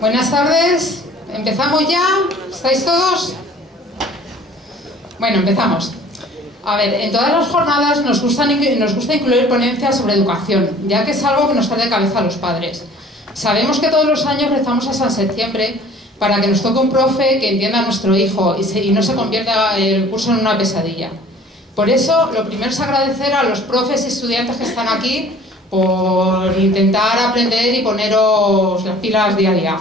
Buenas tardes, ¿empezamos ya? ¿Estáis todos? Bueno, empezamos. A ver, en todas las jornadas nos gusta incluir ponencias sobre educación, ya que es algo que nos trae de cabeza a los padres. Sabemos que todos los años rezamos a San Septiembre para que nos toque un profe que entienda a nuestro hijo y no se convierta el curso en una pesadilla. Por eso, lo primero es agradecer a los profes y estudiantes que están aquí por intentar aprender y poneros las pilas día a día.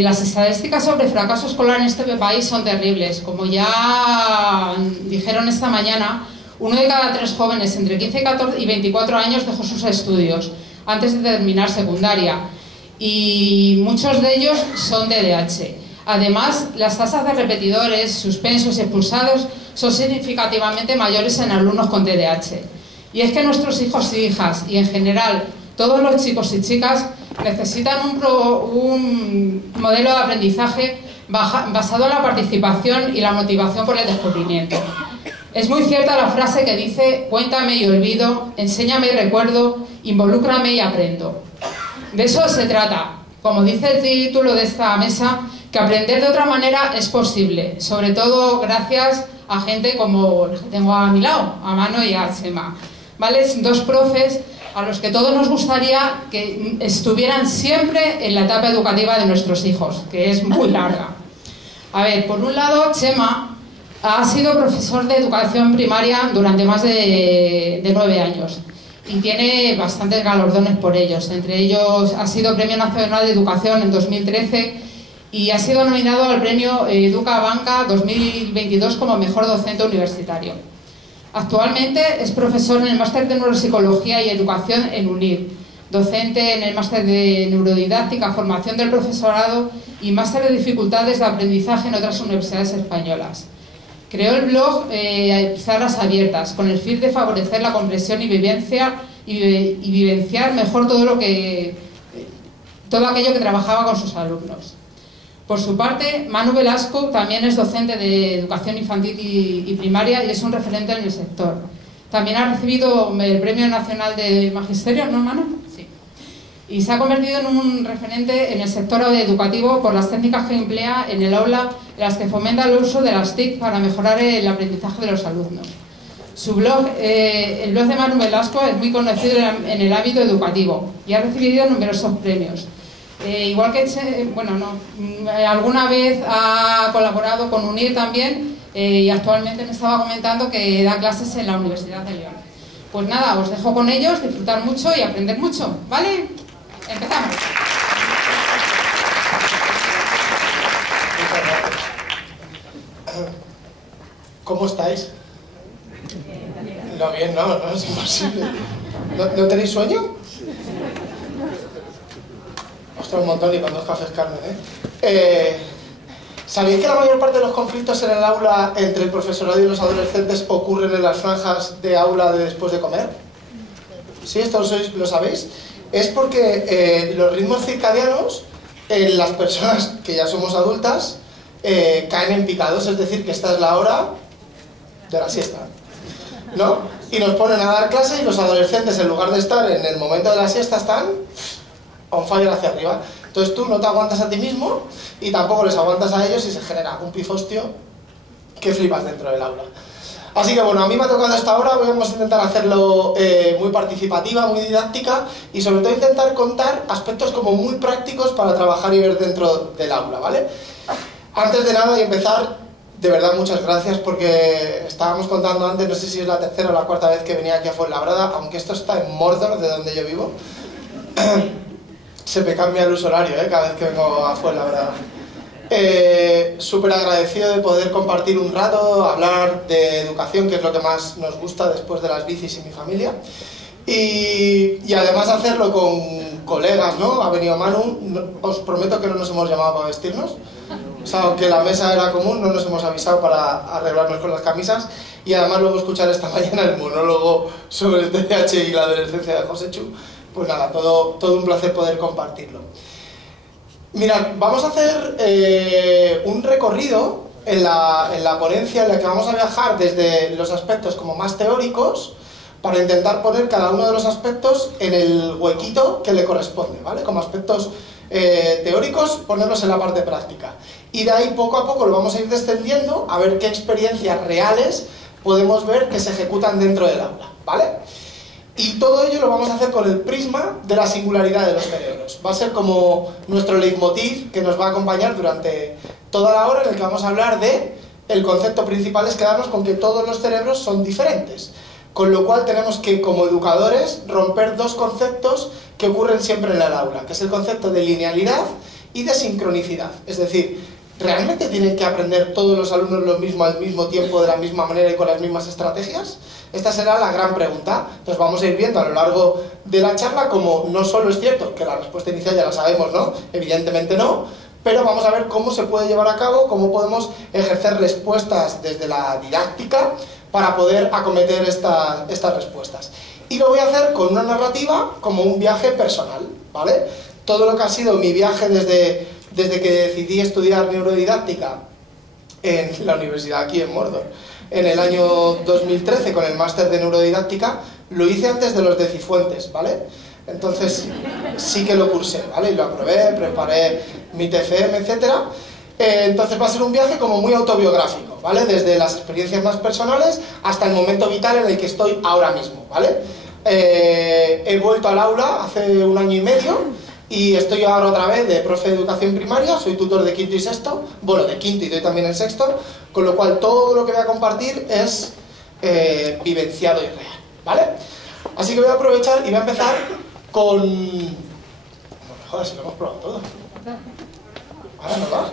Las estadísticas sobre fracaso escolar en este país son terribles. Como ya dijeron esta mañana, 1 de cada 3 jóvenes entre 15 y 24 años dejó sus estudios antes de terminar secundaria, y muchos de ellos son TDAH. Además, las tasas de repetidores, suspensos y expulsados son significativamente mayores en alumnos con TDAH. Y es que nuestros hijos y hijas, y en general todos los chicos y chicas, necesitan un modelo de aprendizaje basado en la participación y la motivación por el descubrimiento. Es muy cierta la frase que dice: cuéntame y olvido, enséñame y recuerdo, involúcrame y aprendo. De eso se trata, como dice el título de esta mesa, que aprender de otra manera es posible, sobre todo gracias a gente como los que tengo a mi lado, a Manu y a Chema, ¿vale? 2 profes a los que todos nos gustaría que estuvieran siempre en la etapa educativa de nuestros hijos, que es muy larga. A ver, por un lado, Chema ha sido profesor de educación primaria durante más de 9 años y tiene bastantes galardones por ellos. Entre ellos ha sido Premio Nacional de Educación en 2013 y ha sido nominado al Premio EducaBanca 2022 como Mejor Docente Universitario. Actualmente es profesor en el Máster de Neuropsicología y Educación en UNIR, docente en el Máster de Neurodidáctica, Formación del Profesorado y Máster de Dificultades de Aprendizaje en otras universidades españolas. Creó el blog Pizarras Abiertas, con el fin de favorecer la comprensión y vivenciar mejor todo aquello que trabajaba con sus alumnos. Por su parte, Manu Velasco también es docente de educación infantil y primaria y es un referente en el sector. También ha recibido el Premio Nacional de Magisterio, ¿no, Manu? Sí. Y se ha convertido en un referente en el sector educativo por las técnicas que emplea en el aula, en las que fomenta el uso de las TIC para mejorar el aprendizaje de los alumnos. Su blog, el blog de Manu Velasco, es muy conocido en el ámbito educativo y ha recibido numerosos premios. Igual que, alguna vez ha colaborado con UNIR también y actualmente me estaba comentando que da clases en la Universidad de León. Pues nada, os dejo con ellos, disfrutar mucho y aprender mucho, ¿vale? Empezamos. ¿Cómo estáis? No, bien, no, es imposible. ¿No tenéis sueño? Ostras, un montón y con 2 cafés carne, ¿eh? ¿Sabéis que la mayor parte de los conflictos en el aula entre el profesorado y los adolescentes ocurren en las franjas de aula de después de comer? ¿Sí? ¿Esto lo sabéis? Es porque los ritmos circadianos en las personas que ya somos adultas caen en picados, es decir, que esta es la hora de la siesta, ¿no? Y nos ponen a dar clase y los adolescentes, en lugar de estar en el momento de la siesta, están on fire hacia arriba. Entonces tú no te aguantas a ti mismo y tampoco les aguantas a ellos y se genera un pifostio que flipas dentro del aula. Así que bueno, a mí me ha tocado esta hora, vamos a intentar hacerlo muy participativa, muy didáctica y sobre todo intentar contar aspectos como muy prácticos para trabajar y ver dentro del aula, ¿vale? Antes de nada y empezar, de verdad muchas gracias porque estábamos contando antes, no sé si es la 3ª o la 4ª vez que venía aquí a Fuenlabrada, aunque esto está en Mordor, de donde yo vivo. Se me cambia el uso horario, cada vez que vengo a Fuenlabrada. Súper agradecido de poder compartir un rato, hablar de educación, que es lo que más nos gusta después de las bicis y mi familia. Y además hacerlo con colegas, ¿no? Ha venido Manu, os prometo que no nos hemos llamado para vestirnos. O sea, aunque la mesa era común, no nos hemos avisado para arreglarnos con las camisas. Y además luego escuchar esta mañana el monólogo sobre el TDAH y la adolescencia de Josechu. Pues nada, todo un placer poder compartirlo. Mirad, vamos a hacer un recorrido en la ponencia en la que vamos a viajar desde los aspectos como más teóricos para intentar poner cada uno de los aspectos en el huequito que le corresponde, ¿vale? Como aspectos teóricos, ponerlos en la parte práctica. Y de ahí poco a poco lo vamos a ir descendiendo a ver qué experiencias reales podemos ver que se ejecutan dentro del aula, ¿vale? Y todo ello lo vamos a hacer con el prisma de la singularidad de los cerebros. Va a ser como nuestro leitmotiv que nos va a acompañar durante toda la hora, en el que vamos a hablar de el concepto principal es quedarnos con que todos los cerebros son diferentes. Con lo cual tenemos que, como educadores, romper dos conceptos que ocurren siempre en el aula, que es el concepto de linealidad y de sincronicidad. Es decir, ¿realmente tienen que aprender todos los alumnos lo mismo al mismo tiempo, de la misma manera y con las mismas estrategias? Esta será la gran pregunta. Entonces vamos a ir viendo a lo largo de la charla como no solo es cierto que la respuesta inicial ya la sabemos, ¿no? Evidentemente no, pero vamos a ver cómo se puede llevar a cabo, cómo podemos ejercer respuestas desde la didáctica para poder acometer estas respuestas. Y lo voy a hacer con una narrativa como un viaje personal, ¿vale? Todo lo que ha sido mi viaje desde que decidí estudiar neurodidáctica en la universidad aquí en Mordor, en el año 2013 con el máster de neurodidáctica, lo hice antes de los de Cifuentes, ¿vale? Entonces sí que lo cursé, ¿vale? Y lo aprobé, preparé mi TFM, etcétera. Entonces va a ser un viaje como muy autobiográfico, ¿vale? Desde las experiencias más personales hasta el momento vital en el que estoy ahora mismo, ¿vale? He vuelto al aula hace 1 año y medio y estoy ahora otra vez de profe de educación primaria, soy tutor de quinto y sexto, bueno, de quinto y doy también en sexto, con lo cual todo lo que voy a compartir es vivenciado y real, ¿vale? Así que voy a aprovechar y voy a empezar con... No, joder, si lo hemos probado todo. Ahora no va.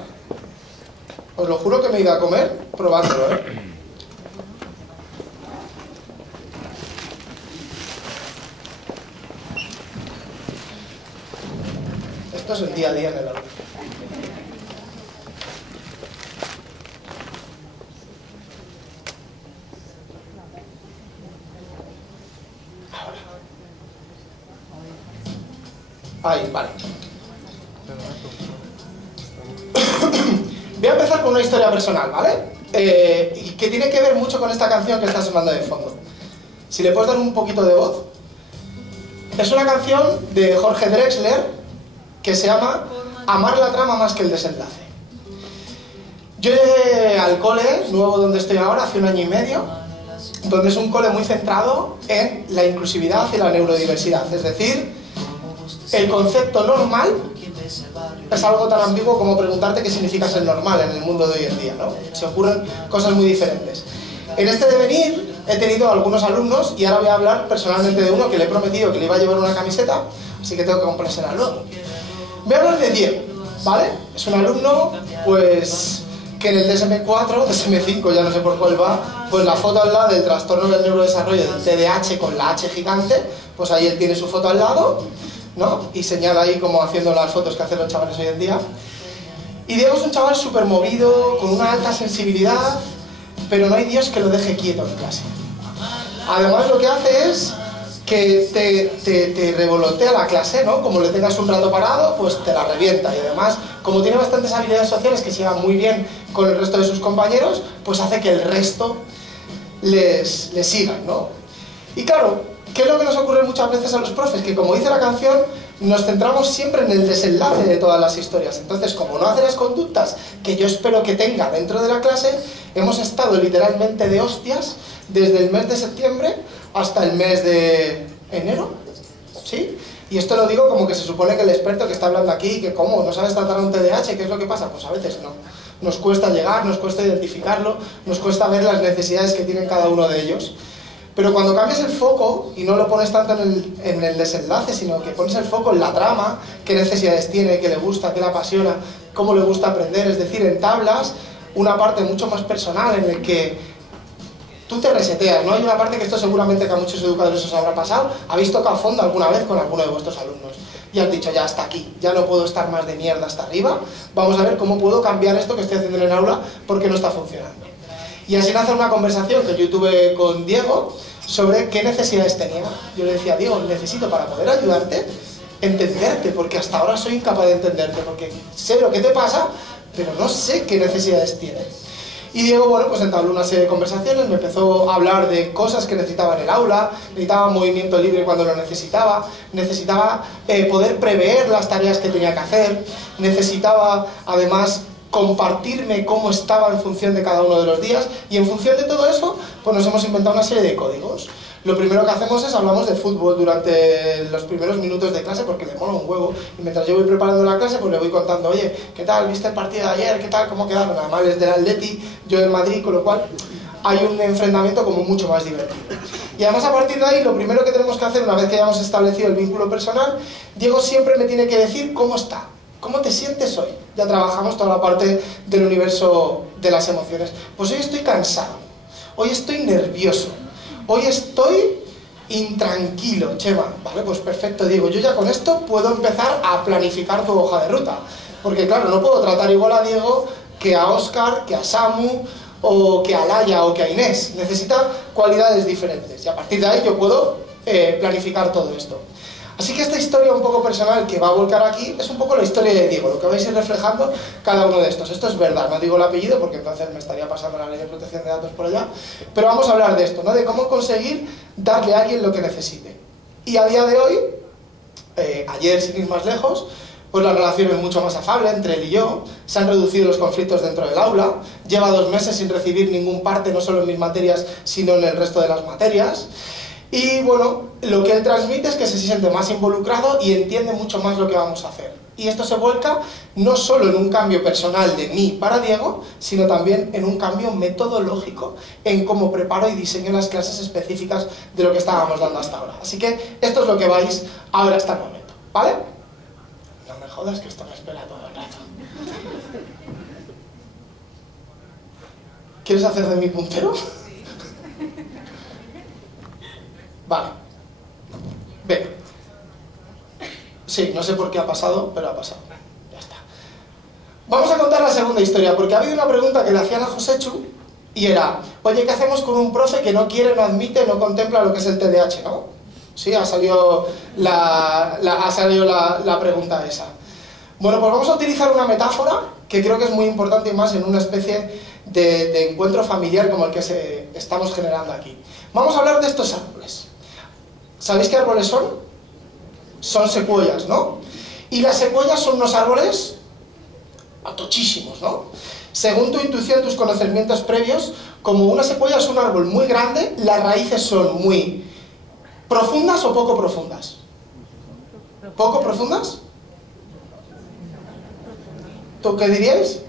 Os lo juro que me he ido a comer probándolo, ¿eh? Esto es el día a día en el aula. Ahí, vale. Voy a empezar con una historia personal, ¿vale? Y que tiene que ver mucho con esta canción que está sonando de fondo. Si le puedes dar un poquito de voz. Es una canción de Jorge Drexler que se llama Amar la trama más que el desenlace. Yo llegué al cole nuevo donde estoy ahora hace 1 año y medio, donde es un cole muy centrado en la inclusividad y la neurodiversidad, es decir, el concepto normal es algo tan ambiguo como preguntarte qué significa ser normal en el mundo de hoy en día, ¿no? Se ocurren cosas muy diferentes. En este devenir he tenido algunos alumnos y ahora voy a hablar personalmente de uno que le he prometido que le iba a llevar una camiseta, así que tengo que comprársela luego. Voy a hablar de Diego, ¿vale? Es un alumno, pues, que en el DSM-4, DSM-5, ya no sé por cuál va, pues la foto al lado del trastorno del neurodesarrollo del TDAH con la H gigante, pues ahí él tiene su foto al lado, ¿no? Y señala ahí como haciendo las fotos que hacen los chavales hoy en día. Y Diego es un chaval súper movido, con una alta sensibilidad, pero no hay Dios que lo deje quieto en clase. Además lo que hace es que te revolotea la clase, ¿no? Como le tengas un rato parado, pues te la revienta. Y además, como tiene bastantes habilidades sociales que se llevan muy bien con el resto de sus compañeros, pues hace que el resto les sigan, ¿no? Y claro, ¿qué es lo que nos ocurre muchas veces a los profes? Que como dice la canción, nos centramos siempre en el desenlace de todas las historias. Entonces, como no hace las conductas que yo espero que tenga dentro de la clase, hemos estado literalmente de hostias desde el mes de septiembre hasta el mes de enero, ¿sí? Y esto lo digo como que se supone que el experto que está hablando aquí, que cómo, no sabes tratar a un TDAH, ¿qué es lo que pasa? Pues a veces no. Nos cuesta llegar, nos cuesta identificarlo, nos cuesta ver las necesidades que tienen cada uno de ellos. Pero cuando cambias el foco y no lo pones tanto en el desenlace, sino que pones el foco en la trama, qué necesidades tiene, qué le gusta, qué le apasiona, cómo le gusta aprender, es decir, entablas una parte mucho más personal en el que tú te reseteas, ¿no? Hay una parte que esto seguramente que a muchos educadores os habrá pasado, habéis tocado fondo alguna vez con alguno de vuestros alumnos y has dicho, ya hasta aquí, ya no puedo estar más de mierda hasta arriba, vamos a ver cómo puedo cambiar esto que estoy haciendo en el aula porque no está funcionando. Y así nace una conversación que yo tuve con Diego sobre qué necesidades tenía. Yo le decía, Diego, necesito para poder ayudarte, entenderte, porque hasta ahora soy incapaz de entenderte, porque sé lo que te pasa, pero no sé qué necesidades tienes. Y Diego, bueno, pues entabló una serie de conversaciones, me empezó a hablar de cosas que necesitaba en el aula, necesitaba movimiento libre cuando lo necesitaba poder prever las tareas que tenía que hacer, necesitaba además compartirme cómo estaba en función de cada uno de los días, y en función de todo eso, pues nos hemos inventado una serie de códigos. Lo primero que hacemos es hablamos de fútbol durante los primeros minutos de clase porque le mola un huevo, y mientras yo voy preparando la clase pues le voy contando, oye, ¿qué tal? ¿Viste el partido de ayer? ¿Qué tal? ¿Cómo quedaron? Además es del Atleti, yo del Madrid, con lo cual hay un enfrentamiento como mucho más divertido. Y además a partir de ahí lo primero que tenemos que hacer una vez que hayamos establecido el vínculo personal, Diego siempre me tiene que decir cómo está. ¿Cómo te sientes hoy? Ya trabajamos toda la parte del universo de las emociones. Pues hoy estoy cansado, hoy estoy nervioso, hoy estoy intranquilo, Chema. Vale, pues perfecto, Diego. Yo ya con esto puedo empezar a planificar tu hoja de ruta. Porque claro, no puedo tratar igual a Diego que a Óscar, que a Samu, o que a Laia, o que a Inés. Necesita cualidades diferentes. Y a partir de ahí yo puedo planificar todo esto. Así que esta historia un poco personal que va a volcar aquí es un poco la historia de Diego, lo que vais a ir reflejando cada uno de estos. Esto es verdad, no digo el apellido porque entonces me estaría pasando la ley de protección de datos por allá, pero vamos a hablar de esto, ¿no? De cómo conseguir darle a alguien lo que necesite. Y a día de hoy, ayer sin ir más lejos, pues la relación es mucho más afable entre él y yo, se han reducido los conflictos dentro del aula, lleva 2 meses sin recibir ningún parte, no solo en mis materias, sino en el resto de las materias. Y bueno, lo que él transmite es que se siente más involucrado y entiende mucho más lo que vamos a hacer. Y esto se vuelca no solo en un cambio personal de mí para Diego, sino también en un cambio metodológico en cómo preparo y diseño las clases específicas de lo que estábamos dando hasta ahora. Así que esto es lo que vais ahora hasta el momento, ¿vale? No me jodas que esto me espera todo el rato. ¿Quieres hacer de mi puntero? Vale. Bien. Sí, no sé por qué ha pasado, pero ha pasado. Ya está. Vamos a contar la segunda historia, porque ha habido una pregunta que le hacían a Josechu y era, oye, ¿qué hacemos con un profe que no quiere, no admite, no contempla lo que es el TDAH, ¿no? Sí, ha salido la pregunta esa. Bueno, pues vamos a utilizar una metáfora que creo que es muy importante y más en una especie de encuentro familiar como el que estamos generando aquí. Vamos a hablar de estos árboles. ¿Sabéis qué árboles son? Son secuoyas, ¿no? Y las secuoyas son unos árboles tochísimos, ¿no? Según tu intuición, tus conocimientos previos, como una secuoya es un árbol muy grande, las raíces son muy profundas o poco profundas. ¿Poco profundas? ¿Tú qué diríais?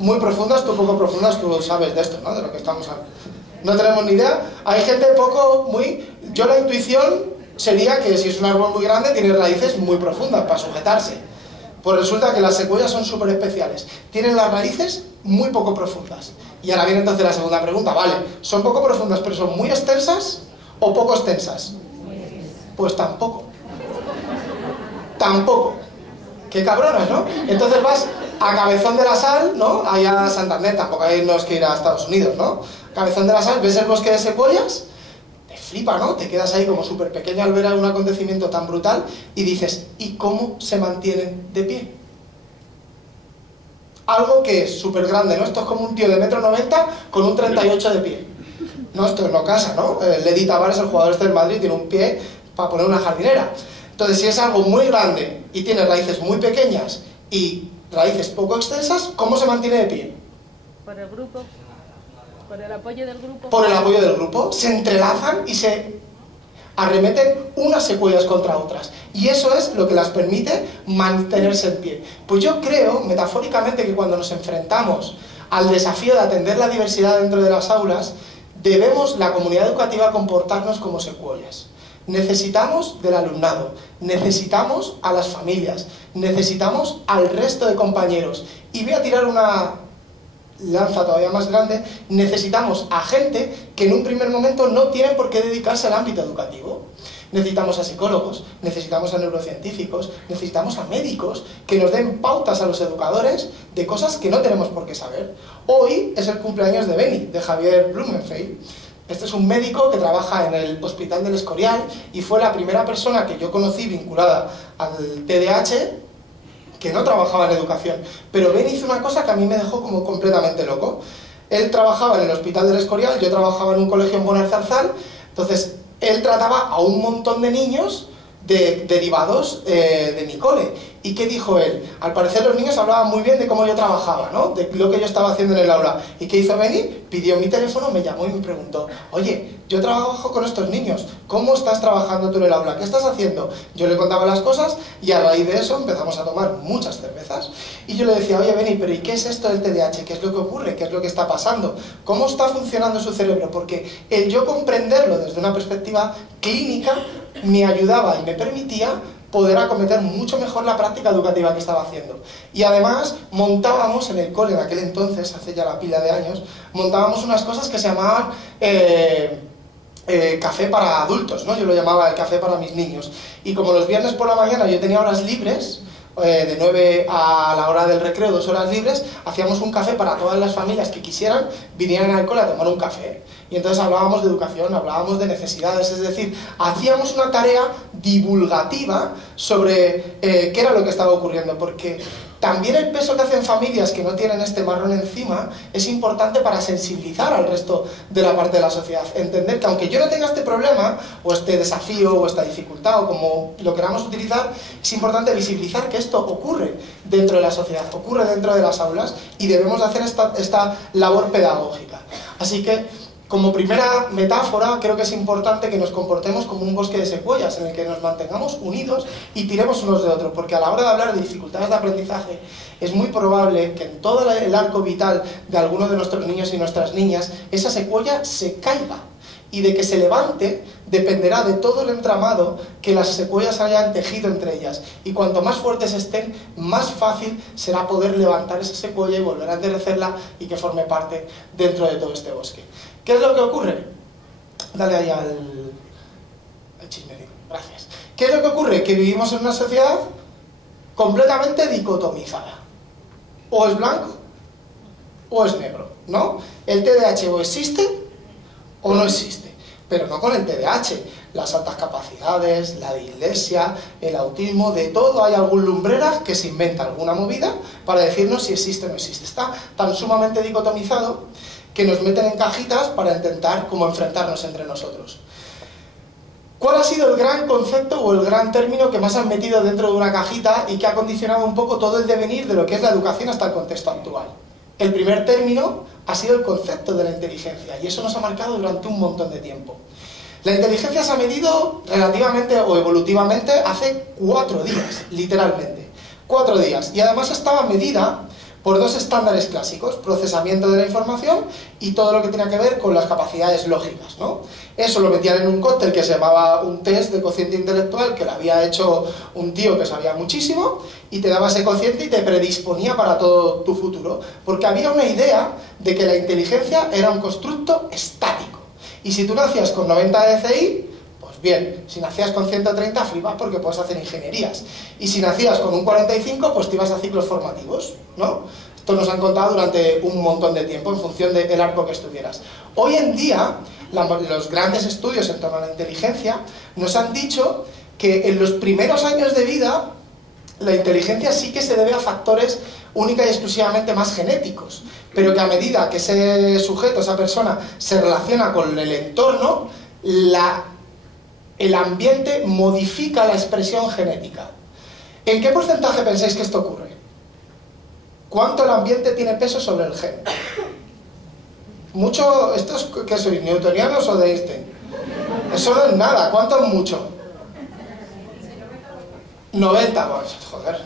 Muy profundas, tú poco profundas, tú sabes de esto, ¿no? De lo que estamos hablando. No tenemos ni idea. Hay gente poco, muy... Yo la intuición sería que si es un árbol muy grande tiene raíces muy profundas para sujetarse. Pues resulta que las secuoyas son súper especiales. Tienen las raíces muy poco profundas. Y ahora viene entonces la segunda pregunta. Vale, ¿son poco profundas pero son muy extensas o poco extensas? Pues tampoco. Tampoco. Qué cabronas, ¿no? Entonces vas a Cabezón de la Sal, ¿no? Allá a Santander, tampoco hay que ir a Estados Unidos, ¿no? Cabezón de la Sal, ves el bosque de secuoyas, te flipa, ¿no? Te quedas ahí como súper pequeño al ver un acontecimiento tan brutal y dices, ¿y cómo se mantienen de pie? Algo que es súper grande, ¿no? Esto es como un tío de 1,90 m con un 38 de pie. No, esto no casa, ¿no? Ledi Tavares, el jugador del Madrid, tiene un pie para poner una jardinera. Entonces, si es algo muy grande y tiene raíces muy pequeñas y raíces poco extensas, ¿cómo se mantiene de pie? Por el grupo, por el apoyo del grupo. Por el apoyo del grupo, se entrelazan y se arremeten unas secuoyas contra otras. Y eso es lo que las permite mantenerse en pie. Pues yo creo, metafóricamente, que cuando nos enfrentamos al desafío de atender la diversidad dentro de las aulas, debemos, la comunidad educativa, comportarnos como secuoyas. Necesitamos del alumnado, necesitamos a las familias, necesitamos al resto de compañeros. Y voy a tirar una lanza todavía más grande, necesitamos a gente que en un primer momento no tienen por qué dedicarse al ámbito educativo. Necesitamos a psicólogos, necesitamos a neurocientíficos, necesitamos a médicos que nos den pautas a los educadores de cosas que no tenemos por qué saber. Hoy es el cumpleaños de Beni, de Javier Blumenfeld. Este es un médico que trabaja en el Hospital del Escorial y fue la primera persona que yo conocí vinculada al TDAH que no trabajaba en educación. Pero Ben hizo una cosa que a mí me dejó como completamente loco. Él trabajaba en el Hospital del Escorial, yo trabajaba en un colegio en Bonarzarzal, entonces él trataba a un montón de niños derivados de mi cole. ¿Y qué dijo él? Al parecer los niños hablaban muy bien de cómo yo trabajaba, ¿no? De lo que yo estaba haciendo en el aula. ¿Y qué hizo Beni? Pidió mi teléfono, me llamó y me preguntó: oye, yo trabajo con estos niños, ¿cómo estás trabajando tú en el aula? ¿Qué estás haciendo? Yo le contaba las cosas y a raíz de eso empezamos a tomar muchas cervezas. Y yo le decía: oye, Beni, pero ¿y qué es esto del TDAH? ¿Qué es lo que ocurre? ¿Qué es lo que está pasando? ¿Cómo está funcionando su cerebro? Porque el yo comprenderlo desde una perspectiva clínica me ayudaba y me permitía poder acometer mucho mejor la práctica educativa que estaba haciendo. Y además montábamos en el cole, en aquel entonces, hace ya la pila de años, montábamos unas cosas que se llamaban café para adultos, ¿no? Yo lo llamaba el café para mis niños. Y como los viernes por la mañana yo tenía horas libres, de 9 a la hora del recreo, 2 horas libres, hacíamos un café para todas las familias que quisieran, vinieran al cole a tomar un café. Y entonces hablábamos de educación, hablábamos de necesidades, es decir, hacíamos una tarea divulgativa sobre qué era lo que estaba ocurriendo, porque también el peso que hacen familias que no tienen este marrón encima es importante para sensibilizar al resto de la parte de la sociedad. Entender que aunque yo no tenga este problema, o este desafío, o esta dificultad, o como lo queramos utilizar, es importante visibilizar que esto ocurre dentro de la sociedad, ocurre dentro de las aulas, y debemos de hacer esta labor pedagógica. Así que, como primera metáfora, creo que es importante que nos comportemos como un bosque de secuoyas, en el que nos mantengamos unidos y tiremos unos de otros, porque a la hora de hablar de dificultades de aprendizaje, es muy probable que en todo el arco vital de algunos de nuestros niños y nuestras niñas, esa secuoya se caiga. Y de que se levante dependerá de todo el entramado que las secuoyas hayan tejido entre ellas. Y cuanto más fuertes estén, más fácil será poder levantar esa secuoya y volver a enderecerla y que forme parte dentro de todo este bosque. ¿Qué es lo que ocurre? Dale ahí al chismerío. Gracias. ¿Qué es lo que ocurre? Que vivimos en una sociedad completamente dicotomizada. O es blanco o es negro, ¿no? El TDAH o existe o no existe, pero no con el TDAH. Las altas capacidades, la dislexia, el autismo, de todo hay algún lumbrera que se inventa alguna movida para decirnos si existe o no existe. Está tan sumamente dicotomizado que nos meten en cajitas para intentar como enfrentarnos entre nosotros. ¿Cuál ha sido el gran concepto o el gran término que más han metido dentro de una cajita y que ha condicionado un poco todo el devenir de lo que es la educación hasta el contexto actual? El primer término ha sido el concepto de la inteligencia, y eso nos ha marcado durante un montón de tiempo. La inteligencia se ha medido relativamente o evolutivamente hace 4 días, literalmente. 4 días. Y además estaba medida por 2 estándares clásicos: procesamiento de la información y todo lo que tiene que ver con las capacidades lógicas, ¿no? Eso lo metían en un cóctel que se llamaba un test de cociente intelectual, que lo había hecho un tío que sabía muchísimo, y te daba ese cociente y te predisponía para todo tu futuro, porque había una idea de que la inteligencia era un constructo estático, y si tú nacías con 90 de CI, pues bien, si nacías con 130, flipas porque puedes hacer ingenierías, y si nacías con un 45, pues te ibas a ciclos formativos, ¿no? Esto nos han contado durante un montón de tiempo en función del arco que estuvieras. Hoy en día, los grandes estudios en torno a la inteligencia nos han dicho que en los primeros años de vida la inteligencia sí que se debe a factores única y exclusivamente más genéticos, pero que a medida que ese sujeto, esa persona, se relaciona con el entorno, el ambiente modifica la expresión genética. ¿En qué porcentaje pensáis que esto ocurre? ¿Cuánto el ambiente tiene peso sobre el gen? ¿Mucho? ¿Estos qué sois, newtonianos o de Einstein? Eso no es nada. ¿Cuánto es mucho? 90, pues, joder.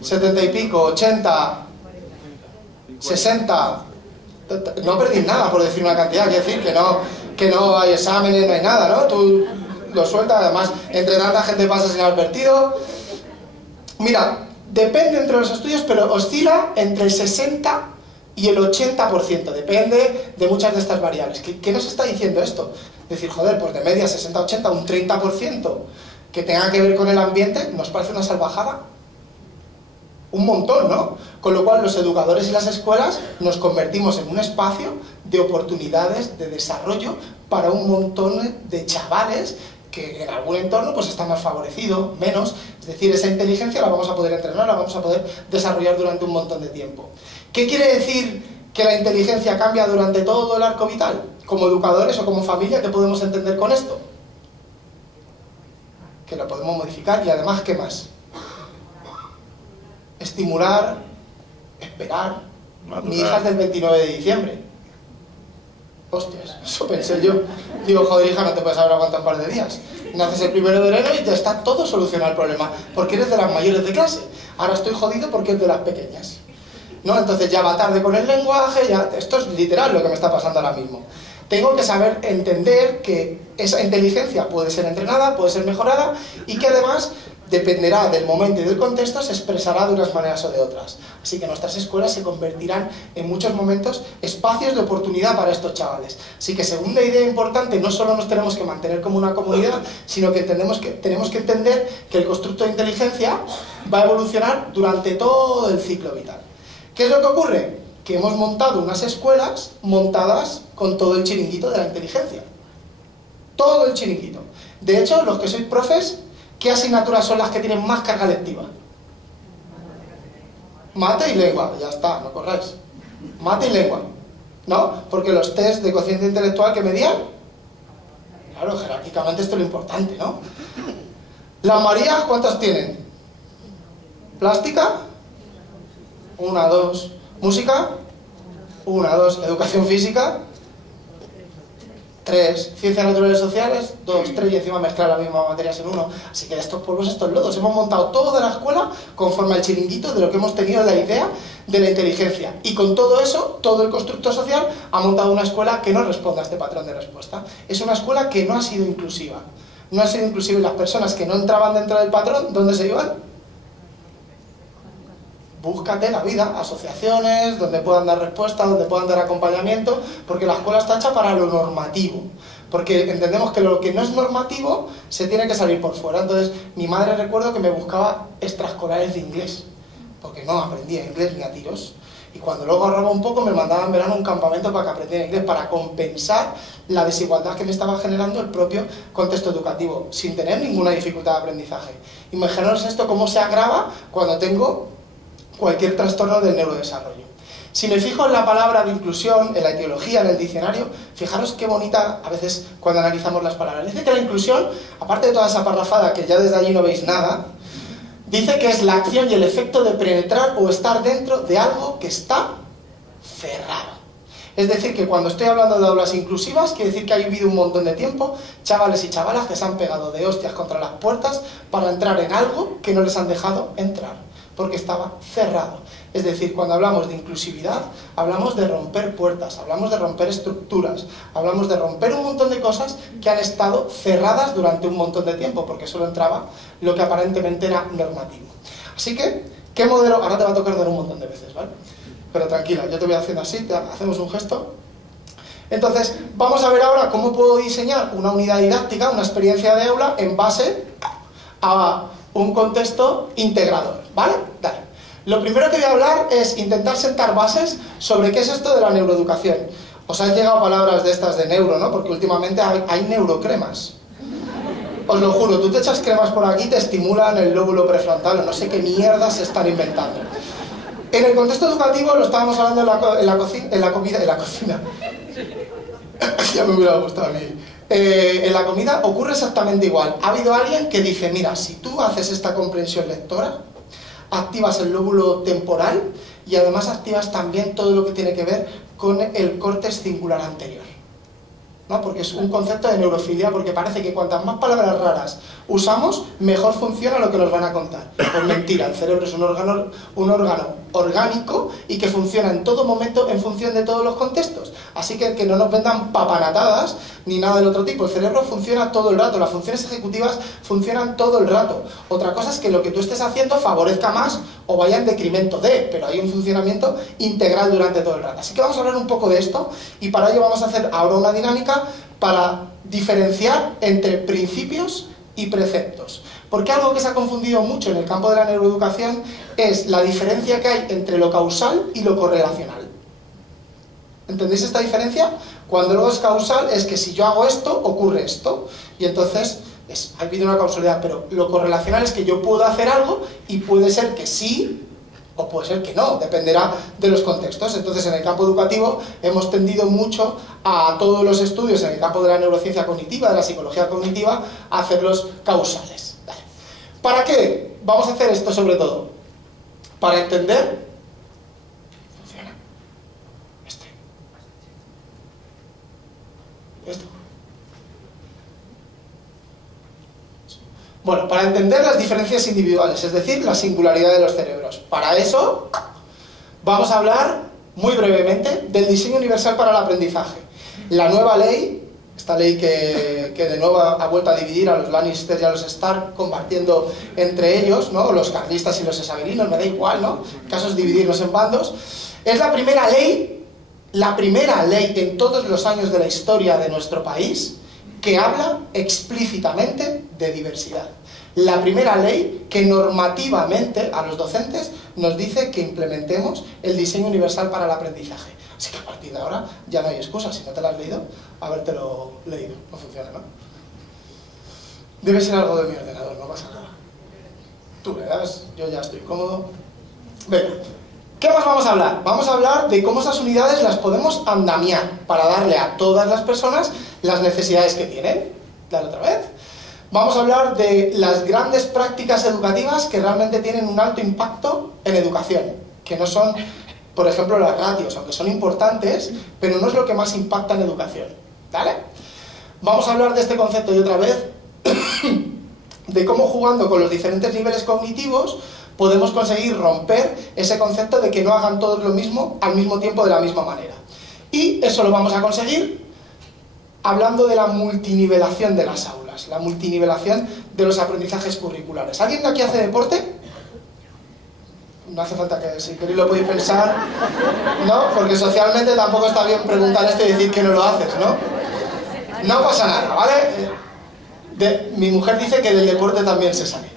70 y pico, 80, 60. No perdís nada por decir una cantidad, quiere decir que no hay exámenes, no hay nada, ¿no? Tú lo sueltas, además, entre tanta gente pasa sin advertido. Mira, depende entre los estudios, pero oscila entre el 60 y el 80%, depende de muchas de estas variables. ¿Qué nos está diciendo esto? Decir, joder, pues de media 60-80, un 30% que tenga que ver con el ambiente, ¿nos parece una salvajada? Un montón, ¿no? Con lo cual los educadores y las escuelas nos convertimos en un espacio de oportunidades de desarrollo para un montón de chavales que en algún entorno pues está más favorecido, menos. Es decir, esa inteligencia la vamos a poder entrenar, la vamos a poder desarrollar durante un montón de tiempo. ¿Qué quiere decir que la inteligencia cambia durante todo el arco vital. Como educadores o como familia, ¿qué podemos entender con esto? Que lo podemos modificar y además, ¿qué más? Estimular, esperar. Mi hija es del 29 de diciembre. Hostias, eso pensé yo. Digo, joder, hija, no te puedes haber aguantado un par de días. Naces el 1 de enero y ya está todo solucionado el problema, porque eres de las mayores de clase. Ahora estoy jodido porque es de las pequeñas, ¿no? Entonces ya va tarde con el lenguaje, ya... Esto es literal lo que me está pasando ahora mismo. Tengo que saber entender que esa inteligencia puede ser entrenada, puede ser mejorada, y que además dependerá del momento y del contexto, se expresará de unas maneras o de otras. Así que nuestras escuelas se convertirán en muchos momentos espacios de oportunidad para estos chavales. Así que, segunda idea importante, no solo nos tenemos que mantener como una comunidad, sino que tenemos que entender que el constructo de inteligencia va a evolucionar durante todo el ciclo vital. ¿Qué es lo que ocurre? Que hemos montado unas escuelas montadas con todo el chiringuito de la inteligencia. Todo el chiringuito. De hecho, los que sois profes, ¿qué asignaturas son las que tienen más carga lectiva? Mate y lengua, ya está, no corráis. Mate y lengua, ¿no? Porque los test de cociente intelectual que medían, claro, jerárquicamente esto es lo importante, ¿no? Las Marías, ¿cuántas tienen? ¿Plástica? 1, 2. ¿Música? 1, 2. ¿Educación física? 3, ciencias naturales sociales, 2, 3, y encima mezclar las mismas materias en uno. Así que de estos polvos, estos lodos. Hemos montado toda la escuela conforme al chiringuito de lo que hemos tenido la idea de la inteligencia. Y con todo eso, todo el constructo social ha montado una escuela que no responde a este patrón de respuesta. Es una escuela que no ha sido inclusiva. No ha sido inclusiva, y las personas que no entraban dentro del patrón, ¿dónde se iban? Búscate la vida, asociaciones, donde puedan dar respuesta, donde puedan dar acompañamiento, porque la escuela está hecha para lo normativo. Porque entendemos que lo que no es normativo se tiene que salir por fuera. Entonces, mi madre, recuerdo que me buscaba extraescolares de inglés, porque no aprendía inglés ni a tiros. Y cuando luego ahorraba un poco, me mandaba en verano a un campamento para que aprendiera inglés, para compensar la desigualdad que me estaba generando el propio contexto educativo, sin tener ninguna dificultad de aprendizaje. Imaginaos esto cómo se agrava cuando tengo cualquier trastorno del neurodesarrollo. Si me fijo en la palabra de inclusión, en la etiología, en el diccionario, fijaros qué bonita a veces cuando analizamos las palabras. Dice que la inclusión, aparte de toda esa parrafada que ya desde allí no veis nada, dice que es la acción y el efecto de penetrar o estar dentro de algo que está cerrado. Es decir, que cuando estoy hablando de aulas inclusivas, quiere decir que ha habido un montón de tiempo chavales y chavalas que se han pegado de hostias contra las puertas para entrar en algo que no les han dejado entrar, porque estaba cerrado. Es decir, cuando hablamos de inclusividad, hablamos de romper puertas, hablamos de romper estructuras, hablamos de romper un montón de cosas que han estado cerradas durante un montón de tiempo, porque solo entraba lo que aparentemente era normativo. Así que, ¿qué modelo? Ahora te va a tocar dar un montón de veces, ¿vale? Pero tranquila, yo te voy haciendo así, hacemos un gesto. Entonces, vamos a ver ahora cómo puedo diseñar una unidad didáctica, una experiencia de aula, en base a un contexto integrador, ¿vale? Dale. Lo primero que voy a hablar es intentar sentar bases sobre qué es esto de la neuroeducación. Os han llegado palabras de estas de neuro, ¿no? Porque últimamente hay neurocremas. Os lo juro, tú te echas cremas por aquí, te estimulan el lóbulo prefrontal, o no sé qué mierda se están inventando. En el contexto educativo, lo estábamos hablando en la cocina. Ya me hubiera gustado a mí. En la comida ocurre exactamente igual. Ha habido alguien que dice, mira, si tú haces esta comprensión lectora, activas el lóbulo temporal y además activas también todo lo que tiene que ver con el córtex cingular anterior, ¿no? Porque es un concepto de neurofilia, porque parece que cuantas más palabras raras usamos, mejor funciona lo que nos van a contar. Pues mentira, el cerebro es un órgano orgánico y que funciona en todo momento en función de todos los contextos. Así que no nos vendan papanatadas ni nada del otro tipo. El cerebro funciona todo el rato, las funciones ejecutivas funcionan todo el rato. Otra cosa es que lo que tú estés haciendo favorezca más o vaya en detrimento de, pero hay un funcionamiento integral durante todo el rato. Así que vamos a hablar un poco de esto y para ello vamos a hacer ahora una dinámica para diferenciar entre principios y preceptos. Porque algo que se ha confundido mucho en el campo de la neuroeducación es la diferencia que hay entre lo causal y lo correlacional. ¿Entendéis esta diferencia? Cuando luego es causal es que si yo hago esto, ocurre esto. Y entonces ha habido una causalidad, pero lo correlacional es que yo puedo hacer algo y puede ser que sí o puede ser que no, dependerá de los contextos. Entonces, en el campo educativo hemos tendido mucho a todos los estudios en el campo de la neurociencia cognitiva, de la psicología cognitiva, a hacerlos causales. Vale. ¿Para qué vamos a hacer esto sobre todo? Para entender... Funciona. Esto. Bueno, para entender las diferencias individuales, es decir, la singularidad de los cerebros. Para eso, vamos a hablar muy brevemente del diseño universal para el aprendizaje. La nueva ley, esta ley que de nuevo ha vuelto a dividir a los Lannister y a los Stark, compartiendo entre ellos, ¿no? Los carlistas y los isabelinos, me da igual, ¿no? El caso es dividirlos en bandos. Es la primera ley en todos los años de la historia de nuestro país que habla explícitamente de diversidad. La primera ley que normativamente a los docentes nos dice que implementemos el diseño universal para el aprendizaje. Así que a partir de ahora ya no hay excusa, si no te lo has leído, habértelo leído. No funciona, ¿no? Debe ser algo de mi ordenador, no pasa nada. Tú le das, yo ya estoy cómodo. Venga, ¿qué más vamos a hablar? Vamos a hablar de cómo esas unidades las podemos andamiar para darle a todas las personas las necesidades que tienen. Dale otra vez. Vamos a hablar de las grandes prácticas educativas que realmente tienen un alto impacto en educación, que no son, por ejemplo, las ratios, aunque son importantes, pero no es lo que más impacta en educación. ¿Vale? Vamos a hablar de este concepto y otra vez, de cómo jugando con los diferentes niveles cognitivos podemos conseguir romper ese concepto de que no hagan todos lo mismo al mismo tiempo de la misma manera. Y eso lo vamos a conseguir hablando de la multinivelación de las aulas, la multinivelación de los aprendizajes curriculares. ¿Alguien de aquí hace deporte? No hace falta que, si queréis lo podéis pensar, ¿no? Porque socialmente tampoco está bien preguntar esto y decir que no lo haces, ¿no? No pasa nada, ¿vale? Mi mujer dice que del deporte también se sale.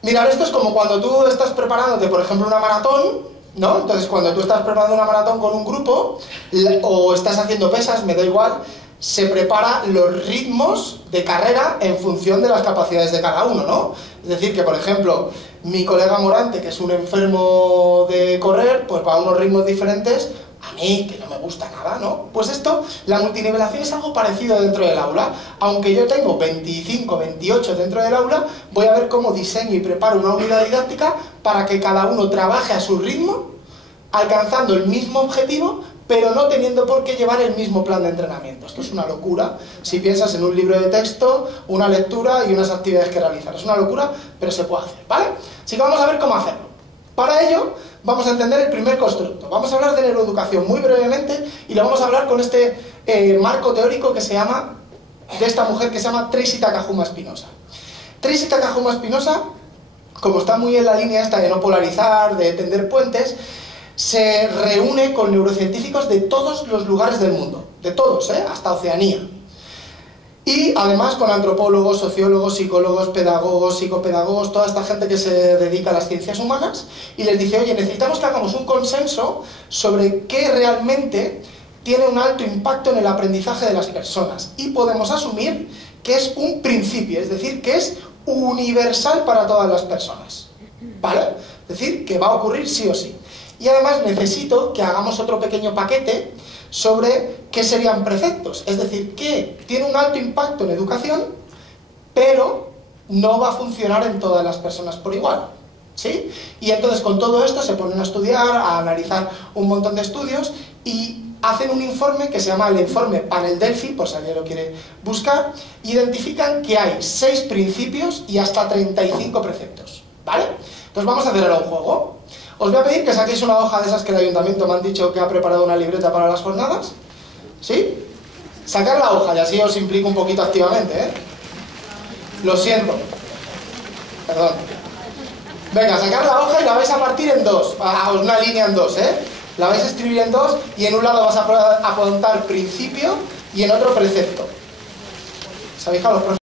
Mirad, esto es como cuando tú estás preparándote, por ejemplo, una maratón, ¿no? Entonces, cuando tú estás preparando una maratón con un grupo, o estás haciendo pesas, me da igual, se prepara los ritmos de carrera en función de las capacidades de cada uno, ¿no? Es decir, que por ejemplo, mi colega Morante, que es un enfermo de correr, pues va a unos ritmos diferentes a mí, que no me gusta nada, ¿no? Pues esto, la multinivelación es algo parecido dentro del aula. Aunque yo tengo 25, 28 dentro del aula, voy a ver cómo diseño y preparo una unidad didáctica para que cada uno trabaje a su ritmo, alcanzando el mismo objetivo, pero no teniendo por qué llevar el mismo plan de entrenamiento. Esto es una locura si piensas en un libro de texto, una lectura y unas actividades que realizar. Es una locura, pero se puede hacer, ¿vale? Así que vamos a ver cómo hacerlo. Para ello, vamos a entender el primer constructo. Vamos a hablar de neuroeducación muy brevemente y lo vamos a hablar con este marco teórico que se llama, de esta mujer que se llama Tracy Takahuma Spinoza. Tracy Takahuma Spinoza, como está muy en la línea esta de no polarizar, de tender puentes, se reúne con neurocientíficos de todos los lugares del mundo, de todos, hasta Oceanía. Y además con antropólogos, sociólogos, psicólogos, pedagogos, psicopedagogos, toda esta gente que se dedica a las ciencias humanas, y les dice, oye, necesitamos que hagamos un consenso sobre qué realmente tiene un alto impacto en el aprendizaje de las personas. Y podemos asumir que es un principio, es decir, que es universal para todas las personas. ¿Vale? Es decir, que va a ocurrir sí o sí. Y además necesito que hagamos otro pequeño paquete sobre qué serían preceptos, es decir, que tiene un alto impacto en educación, pero no va a funcionar en todas las personas por igual, ¿sí? Y entonces con todo esto se ponen a estudiar, a analizar un montón de estudios y hacen un informe que se llama el informe Panel Delphi, por si alguien lo quiere buscar, identifican que hay 6 principios y hasta 35 preceptos, ¿vale? Entonces vamos a hacer ahora un juego. Os voy a pedir que saquéis una hoja de esas que el ayuntamiento me han dicho que ha preparado una libreta para las jornadas. ¿Sí? Sacar la hoja y así os implico un poquito activamente, ¿eh? Lo siento. Perdón. Venga, sacar la hoja y la vais a partir en dos. Una línea en dos, ¿eh? La vais a escribir en dos y en un lado vas a apuntar principio y en otro precepto. ¿Sabéis que a los profesores